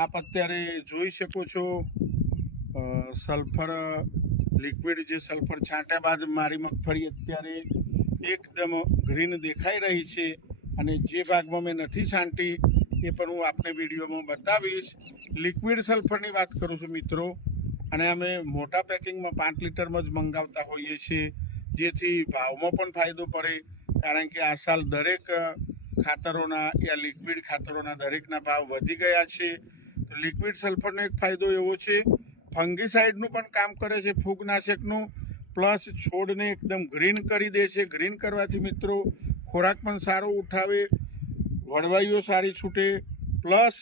આપ અત્યારે જોઈ શકો છો સલ્ફર લિક્વિડ જે સલ્ફર છાંટ્યા બાદ મારી મગફળી અત્યારે એકદમ ગ્રીન દેખાઈ રહી છે અને જે ભાગમાં મેં નથી છાંટી એ પણ હું આપને વિડીયોમાં બતાવીશ. લિક્વિડ સલ્ફરની વાત કરું છું મિત્રો, અને અમે મોટા પેકિંગમાં 5 લીટરમાં જ મંગાવતા હોઈએ છીએ, જેથી ભાવમાં પણ ફાયદો પડે. કારણ કે આ સાલ દરેક ખાતરોના યા લિક્વિડ ખાતરોના દરેકના ભાવ વધી ગયા છે. તો લિક્વિડ સલ્ફરનો એક ફાયદો એવો છે, ફંગીસાઇડનું પણ કામ કરે છે, ફૂગનાશકનું, પ્લસ છોડને એકદમ ગ્રીન કરી દે છે. ગ્રીન કરવાથી મિત્રો ખોરાક પણ સારો ઉઠાવે, વળવાઈઓ સારી છૂટે, પ્લસ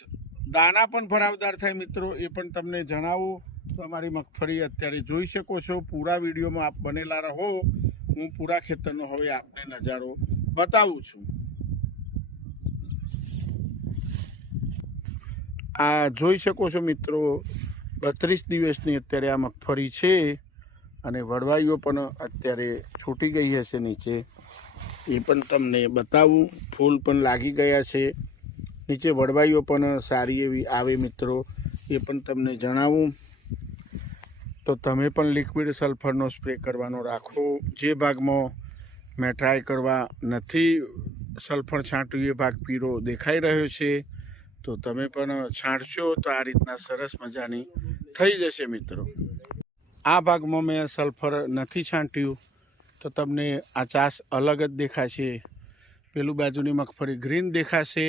દાના પણ ભરાવદાર થાય. મિત્રો એ પણ તમને જણાવું તો અમારી મગફળી અત્યારે જોઈ શકો છો. પૂરા વિડીયોમાં આપ બનેલા રહો. હું પૂરા ખેતરનો હવે આપને નજારો બતાવું છું. આ જોઈ શકો છો મિત્રો, 32 દિવસની અત્યારે આ મગફળી છે અને વળવાઈઓ પણ અત્યારે છૂટી ગઈ હશે નીચે, એ પણ તમને બતાવું. ફૂલ પણ લાગી ગયા છે, નીચે વળવાઈઓ પણ સારી એવી આવે મિત્રો, એ પણ તમને જણાવું. તો તમે પણ લિક્વિડ સલ્ફરનો સ્પ્રે કરવાનો રાખો. જે ભાગમાં મેં ટ્રાય કરવા નથી સલ્ફર છાંટ્યું એ ભાગ પીળો દેખાઈ રહ્યો છે, તો તમે પણ છાંટશો તો આ રીતના સરસ મજાની થઈ જશે મિત્રો. આ ભાગમાં મેં સલ્ફર નથી છાંટ્યું તો તમને આ ચાસ અલગ જ દેખાશે. પેલું બાજુની મગફળી ગ્રીન દેખાશે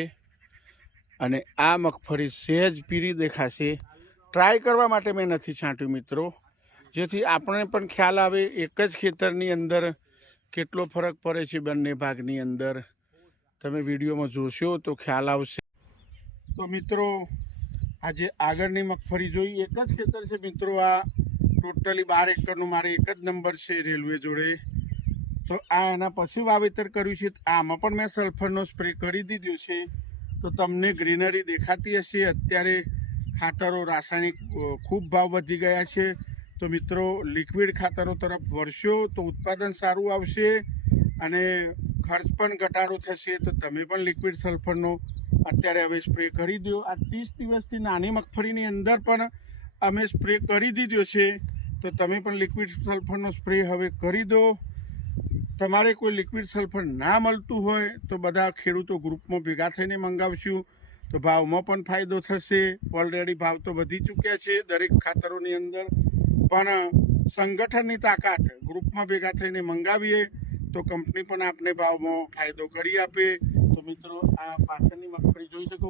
અને આ મગફળી સહેજ પીળી દેખાશે. ટ્રાય કરવા માટે મેં નથી છાંટ્યું મિત્રો, જેથી આપણે પણ ખ્યાલ આવે એક જ ખેતરની અંદર કેટલો ફરક પડે છે બંને ભાગની અંદર. તમે વિડીયોમાં જોશો તો ખ્યાલ આવશે. તો મિત્રો આજે આગળની મગફળી જોઈ, એક જ ખેતર છે મિત્રો. આ ટોટલી 12 એકરનું મારે એક જ નંબર છે રેલવે જોડે. તો આ એના પછી વાવેતર કર્યું છે. આમાં પણ મેં સલ્ફરનો સ્પ્રે કરી દીધો છે, તો તમને ગ્રીનરી દેખાતી હશે. અત્યારે ખાતરો રાસાયણિક ખૂબ ભાવ વધી ગયા છે, તો મિત્રો લિક્વિડ ખાતરો તરફ વળશો તો ઉત્પાદન સારું આવશે અને ખર્ચ પણ ઘટાડો થશે. તો તમે પણ લિક્વિડ સલ્ફરનો અત્યારે હવે સ્પ્રે કરી દો. આ 30 દિવસથી નાની મગફળીની અંદર પણ અમે સ્પ્રે કરી દીધો છે, તો તમે પણ લિક્વિડ સલ્ફરનો સ્પ્રે હવે કરી દો. તમારે કોઈ લિક્વિડ સલ્ફર ના મળતું હોય તો બધા ખેડૂતો ગ્રુપમાં ભેગા થઈને મંગાવશું, તો ભાવમાં પણ ફાયદો થશે. ઓલરેડી ભાવ તો વધી ચૂક્યા છે દરેક ખાતરોની અંદર, પણ સંગઠનની તાકાત, ગ્રુપમાં ભેગા થઈને મંગાવીએ તો કંપની પણ આપને ભાવમાં ફાયદો કરી આપે. તો મિત્રો આ પાછળની મગફળી જોઈ શકો,